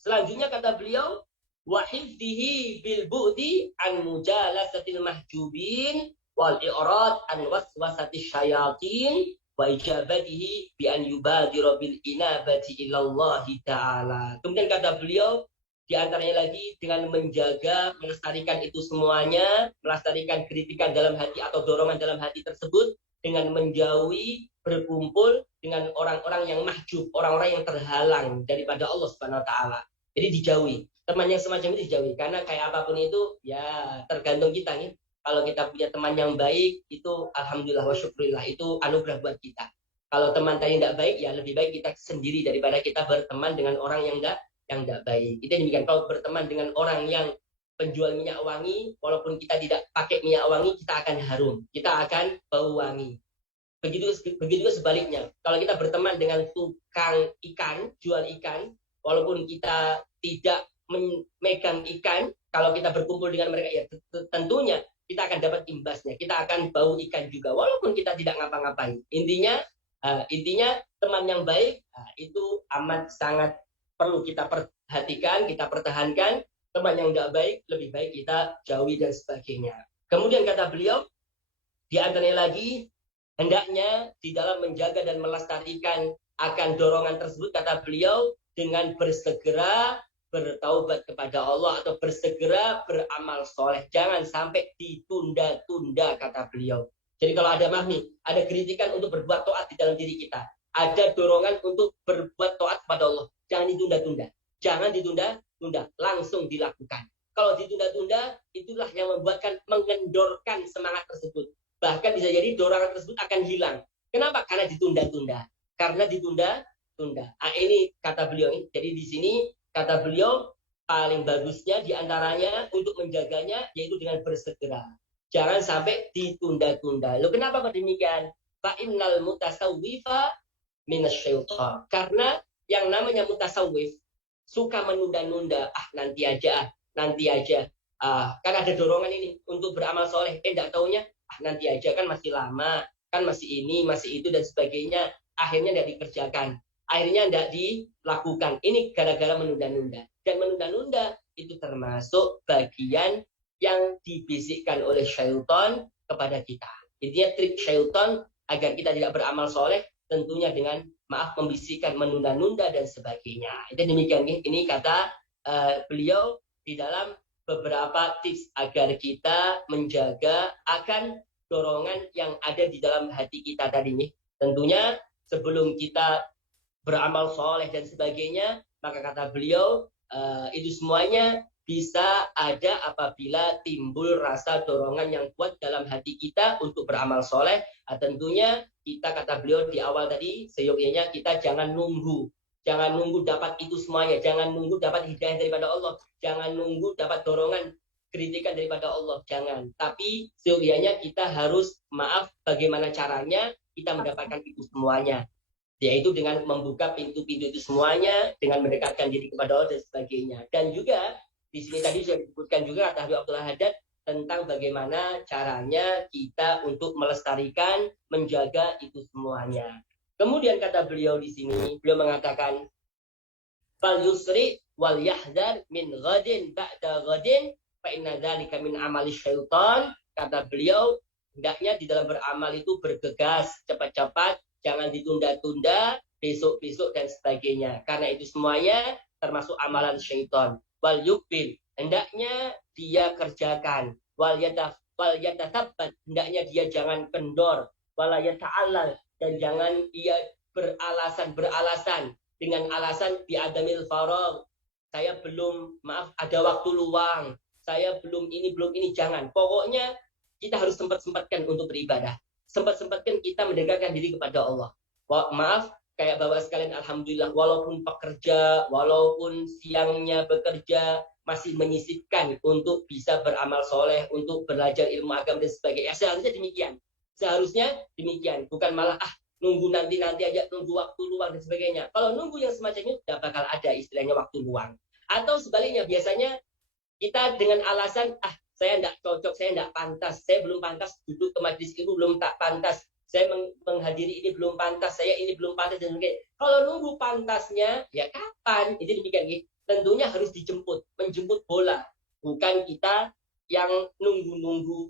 selanjutnya kata beliau, wahifdihi bil bu'di an mujalasatil mahjubin wal i'rad an waswasati syayatin wa ijabatihi bi an yubadira bil inabati ilallahi ta'ala. Kemudian kata beliau, di antaranya lagi dengan menjaga, melestarikan itu semuanya, melestarikan kritikan dalam hati atau dorongan dalam hati tersebut dengan menjauhi berkumpul dengan orang-orang yang mahjub, orang-orang yang terhalang daripada Allah Subhanahu wa taala. Jadi dijauhi. Teman yang semacam itu dijauhi karena kayak apapun itu ya tergantung kita nih. Kalau kita punya teman yang baik itu alhamdulillah wa syukurillah, itu anugerah buat kita. Kalau teman tadi tidak baik ya lebih baik kita sendiri daripada kita berteman dengan orang yang tidak baik. Itu demikian. Kalau berteman dengan orang yang penjual minyak wangi, walaupun kita tidak pakai minyak wangi, kita akan harum, kita akan bau wangi. Begitu juga sebaliknya. Kalau kita berteman dengan tukang ikan, jual ikan, walaupun kita tidak memegang ikan, kalau kita berkumpul dengan mereka, ya tentunya kita akan dapat imbasnya. Kita akan bau ikan juga, walaupun kita tidak ngapa-ngapain. Intinya teman yang baik itu amat sangat perlu kita perhatikan, kita pertahankan. Teman yang tidak baik, lebih baik kita jauhi dan sebagainya. Kemudian kata beliau, di antaranya lagi, hendaknya di dalam menjaga dan melestarikan akan dorongan tersebut, kata beliau, dengan bersegera bertaubat kepada Allah atau bersegera beramal soleh. Jangan sampai ditunda-tunda, kata beliau. Jadi kalau ada ada kritikan untuk berbuat taat di dalam diri kita, ada dorongan untuk berbuat taat kepada Allah, jangan ditunda-tunda. Jangan ditunda-tunda, langsung dilakukan. Kalau ditunda-tunda, itulah yang mengendorkan semangat tersebut. Bahkan bisa jadi dorongan tersebut akan hilang. Kenapa? Karena ditunda-tunda. Ini kata beliau. Jadi di sini kata beliau paling bagusnya diantaranya untuk menjaganya yaitu dengan bersegera. Jangan sampai ditunda-tunda. Loh, kenapa kok demikian? Fa innal mutasawwifa minasyaitan. Karena yang namanya mutasawwif suka menunda-nunda, nanti aja. Kan ada dorongan ini untuk beramal soleh, enggak taunya nanti aja, kan masih lama, kan masih ini, masih itu dan sebagainya. Akhirnya tidak dikerjakan, akhirnya tidak dilakukan. Ini gara-gara menunda-nunda. Dan menunda-nunda itu termasuk bagian yang dibisikkan oleh syaitan kepada kita. Intinya trik syaitan agar kita tidak beramal soleh, tentunya dengan membisikkan, menunda-nunda dan sebagainya. Itu demikian. Ini kata beliau di dalam beberapa tips agar kita menjaga akan dorongan yang ada di dalam hati kita tadi nih. Tentunya sebelum kita beramal soleh dan sebagainya, maka kata beliau itu semuanya bisa ada apabila timbul rasa dorongan yang kuat dalam hati kita untuk beramal soleh. Tentunya kita, kata beliau di awal tadi, seyogyanya kita jangan nunggu dapat itu semuanya, jangan nunggu dapat hidayah daripada Allah, jangan nunggu dapat dorongan kritikan daripada Allah, jangan. Tapi seyogyanya kita harus bagaimana caranya kita mendapatkan itu semuanya, yaitu dengan membuka pintu-pintu itu semuanya, dengan mendekatkan diri kepada Allah dan sebagainya. Dan juga di sini tadi sudah disebutkan juga kata Habib Abdullah Haddad tentang bagaimana caranya kita untuk melestarikan, menjaga itu semuanya. Kemudian kata beliau di sini, beliau mengatakan, fal yusri wal yahdar min ghadin ba'da ghadin fa inna dzalika min amali syaitan. Kata beliau, hendaknya di dalam beramal itu bergegas, cepat-cepat, jangan ditunda-tunda, besok-besok dan sebagainya. Karena itu semuanya termasuk amalan syaitan. Wal yukbil, hendaknya dia kerjakan. wal yatathabbat, hendaknya dia jangan kendor, wala yata'allal, dan jangan dia beralasan dengan alasan biadamil faragh, saya belum, maaf, ada waktu luang, saya belum ini, jangan. Pokoknya kita harus sempat-sempatkan untuk beribadah. Sempat-sempatkan kita mendekatkan diri kepada Allah. Maaf, kayak Bapak sekalian, alhamdulillah, walaupun pekerja, walaupun siangnya bekerja, masih menyisipkan untuk bisa beramal soleh, untuk belajar ilmu agama dan sebagainya. Seharusnya demikian. Seharusnya demikian. Bukan malah, nunggu nanti aja, nunggu waktu luang dan sebagainya. Kalau nunggu yang semacam itu, tidak bakal ada istilahnya waktu luang. Atau sebaliknya, biasanya kita dengan alasan, saya tidak cocok, saya tidak pantas, saya belum pantas duduk ke majlis itu, belum tak pantas, saya menghadiri ini belum pantas, saya ini belum pantas, dan sebagainya. Kalau nunggu pantasnya, ya kapan? Itu demikian, gitu. Tentunya harus menjemput bola, bukan kita yang nunggu-nunggu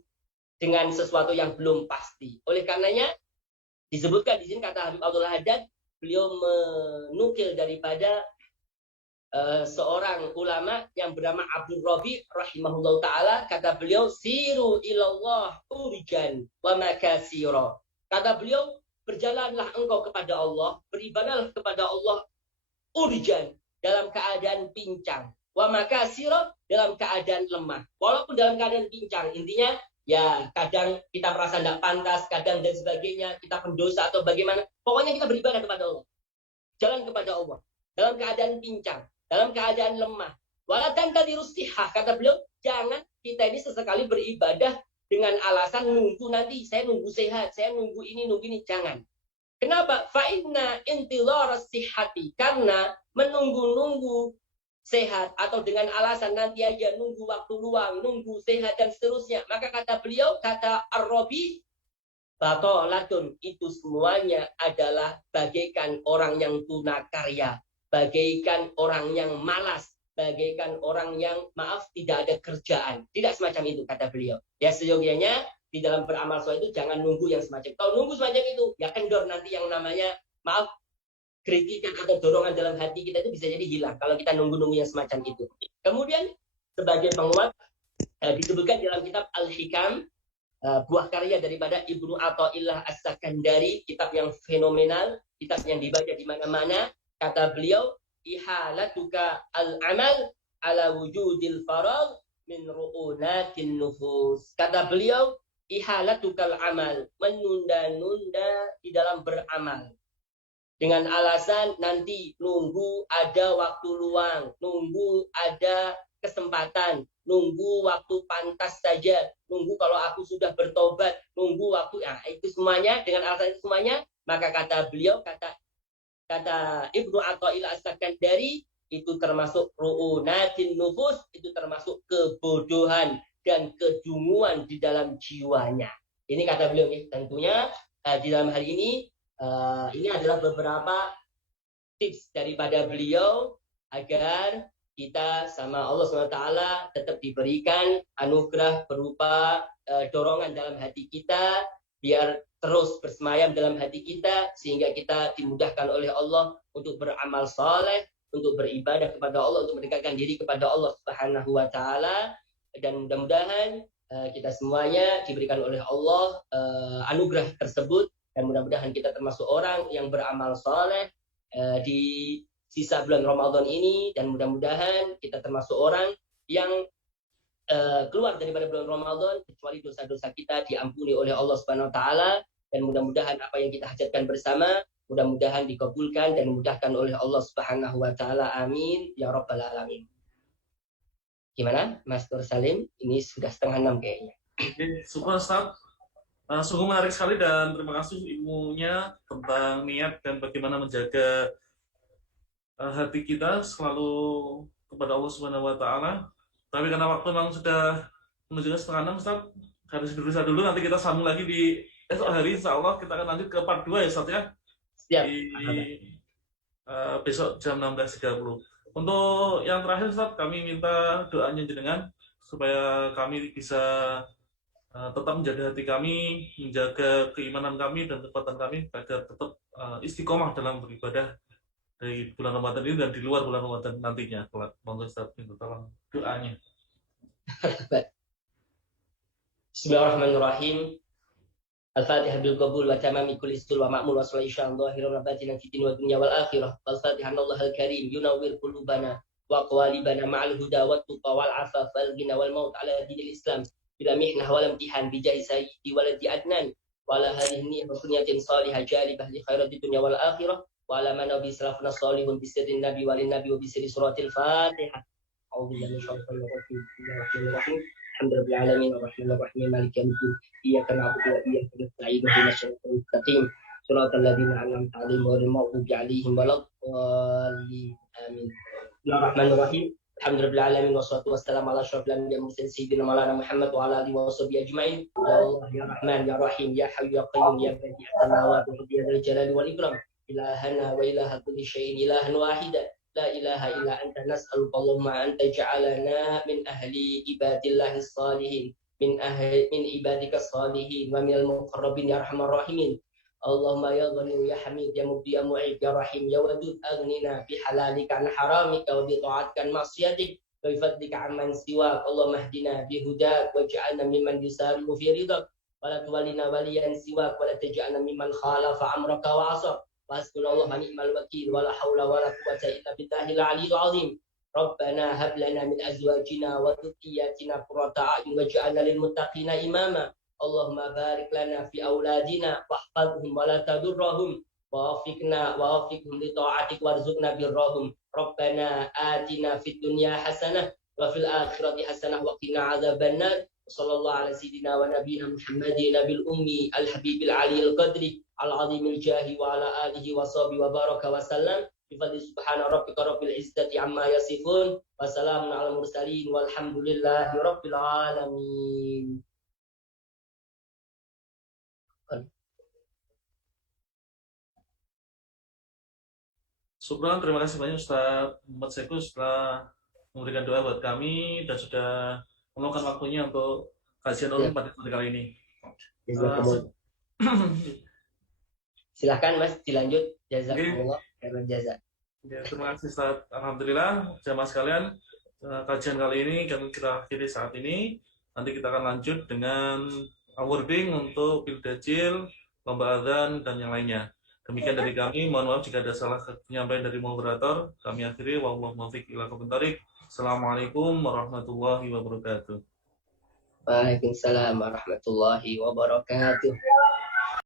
dengan sesuatu yang belum pasti. Oleh karenanya disebutkan di sini kata Habib Abdullah Haddad, beliau menukil daripada seorang ulama yang bernama Abdul Rabi rahimahullah taala, kata beliau, siru ilallah urijan wa makasira. Kata beliau, berjalanlah engkau kepada Allah, beribadahlah kepada Allah urijan, dalam keadaan pincang, wa makasira, dalam keadaan lemah. Walaupun dalam keadaan pincang, intinya ya kadang kita merasa tidak pantas, kadang dan sebagainya, kita pendosa atau bagaimana, pokoknya kita beribadah kepada Allah, jalan kepada Allah dalam keadaan pincang, dalam keadaan lemah. Walatan tadi rustihah, kata beliau, jangan kita ini sesekali beribadah dengan alasan nunggu nanti, saya nunggu sehat, saya nunggu ini, jangan. Kenapa? Fa'inna intidhar as-sihhati, karena menunggu-nunggu sehat atau dengan alasan nanti aja, nunggu waktu luang, nunggu sehat dan seterusnya, maka kata beliau, kata Ar-Rabi, batolatun, itu semuanya adalah bagaikan orang yang tunakarya, bagaikan orang yang malas, bagaikan orang yang, maaf, tidak ada kerjaan. Tidak semacam itu, kata beliau. Ya, seyogianya di dalam beramal soleh itu jangan nunggu yang semacam. Kalau nunggu semacam itu, ya kendor, nanti yang namanya, maaf, kritikan atau dorongan dalam hati kita itu bisa jadi hilang kalau kita nunggu-nunggu yang semacam itu. Kemudian sebagai penguat, disebutkan dalam kitab Al-Hikam, buah karya daripada Ibnu Athaillah As-Sakandari, kitab yang fenomenal, kitab yang dibaca di mana-mana. Kata beliau, ihalatuka al-amal ala wujudil faragh min ru'unatin nufus. Kata beliau, ihalatukal amal, menunda-nunda di dalam beramal dengan alasan nanti nunggu ada waktu luang, nunggu ada kesempatan, nunggu waktu pantas saja, nunggu kalau aku sudah bertobat, nunggu waktu, itu semuanya, dengan alasan itu semuanya, maka kata beliau, kata Ibnu Athaillah As-Sakandari, itu termasuk ru'unatin nufus, itu termasuk kebodohan dan kedunguan di dalam jiwanya. Ini kata beliau, tentunya di dalam hal ini adalah beberapa tips daripada beliau agar kita sama Allah SWT tetap diberikan anugerah berupa dorongan dalam hati kita, biar terus bersemayam dalam hati kita, sehingga kita dimudahkan oleh Allah untuk beramal soleh, untuk beribadah kepada Allah, untuk mendekatkan diri kepada Allah Subhanahu wa Ta'ala. Dan mudah-mudahan kita semuanya diberikan oleh Allah anugerah tersebut, dan mudah-mudahan kita termasuk orang yang beramal soleh di sisa bulan Ramadan ini, dan mudah-mudahan kita termasuk orang yang keluar daripada bulan Ramadan kecuali dosa-dosa kita diampuni oleh Allah Subhanahu wa taala, dan mudah-mudahan apa yang kita hajatkan bersama mudah-mudahan dikabulkan dan dimudahkan oleh Allah Subhanahu wa taala. Amin ya rabbal alamin. Gimana Mas Nur Salim? Ini sudah 5:30 kayaknya. Super Ustaz. Sungguh menarik sekali, dan terima kasih ilmunya tentang niat dan bagaimana menjaga hati kita selalu kepada Allah Subhanahu wa taala. Tapi karena waktu memang sudah menunjukkan 5:30, Ustaz, harus berusaha dulu. Nanti kita sambung lagi di esok hari, insya Allah kita akan lanjut ke part 2 ya, Ustaz ya. Siap. Besok jam 16.30. Untuk yang terakhir, Ustaz, kami minta doanya jenengan supaya kami bisa tetap menjaga hati kami, menjaga keimanan kami dan kekuatan kami agar tetap istiqomah dalam beribadah dari bulan Ramadan ini dan di luar bulan Ramadan nantinya. Mohon Ustaz minta tolong doanya. Bismillahirrahmanirrahim. Al-Fatihah bil qabul wa tamami kulli istul wa ma'mul wa sallallahu dhahiran wa batinan fid dunya wa dunya wal akhirah. Al-Fatihah Allahul karim yunawwir qulubana wa qawalibana ma'al huda wat tuqa wal afaf wal ghina wal maut ala dinil Islam bila mihnah wal imtihan bi jahi sayyidi waladi adnan wa ala hadhihi niyyah wa sunnatin salihah jalibah li khairati dunya wal akhirah wa ala man nabi salafuna salihun bi sirrin nabi walin nabi wa bi sirri suratil Fatihah. A'udzu billahi minasyaitonir rajim. Bismillahirrahmanirrahim. Alhamdulillahil alamin arrahmanir rahim maliki yaumiddin. Iyyaka na'budu wa iyyaka nasta'in ihdinas siratal mustaqim siratal ladzina an'amta 'alaihim ghairil maghdubi 'alaihim waladdallin. Amin. Bismillahirrahmanirrahim. Alhamdulillahil alamin wassalatu wassalamu ala asyrofil anbiya'i wal mursalin sayyidina maulana Muhammad wa ala alihi wa sahbihi ajma'in. Ya Allah ya Rahman ya Rahim ya Hayyu ya Qayyum ya Badi'us samawati wal ardi ya dzal jalali wal ikram. Ilahana wa ilaha kulli syai'in ilahan wahidan. La ilaha illa anta nas'aluka Allahumma anta ja'alana min ahli ibadillahis salihin min ibadika salihin wa minal muqarrabin ya arhamar rahimin. Allahumma ya ghani ya hamid ya mubdi ya mu'id ya rahim ya wadud aghnina bi halalika an haramika wa bi ta'atika an ma'siyatik wa bi fadlika amman siwak. Allahumma hdina bi hudak waj'alna mimman yusari'u fi ridak wa la tuwallina waliyan siwak wa la taj'alna mimman khalafa amraka wa 'asak. Hasbunallahu wa ni'mal wakil wa la haula wa la quwwata illa billahil aliyyil azim. Rabbana hab lana min azwajina wa dhurriyyatina qurrata a'yun waj'alna lil muttaqina imama. Allahumma barik lana fi auladina wahfadhhum wa la tadurrahum wafiqhum li ta'atik warzuqna birrahum. Rabbana atina fid dunya hasanah wa fil akhirati hasanah wa qina adzabannar. Sallallahu ala sayyidina wa nabiyyina Muhammadin nabil ummi al habibil aliyil qadri al-azimil jahi wa ala alihi wa sahbihi wa baraka wa sallam. Bifadli subhana rabbika rabbil izzati amma yasifun wa salamun ala mursalin walhamdulillahi rabbil alamin. Syukran, terima kasih banyak Ustaz Muhammad Syekhul setelah memberikan doa buat kami dan sudah meluangkan waktunya untuk kajian ulum pada kali ini. Silahkan Mas dilanjut. Jazakumullah khairan jaza. Ya, terima kasih Ustaz. Alhamdulillah jamaah sekalian, kajian kali ini kan kita akhiri saat ini. Nanti kita akan lanjut dengan awarding untuk Bildajil, lomba adzan dan yang lainnya. Demikian dari kami. Mohon maaf jika ada salah penyampaian dari moderator. Kami akhiri. Wallahu muwaffiq ila aqwamit thoriq. Assalamualaikum warahmatullahi wabarakatuh. Waalaikumsalam warahmatullahi wabarakatuh.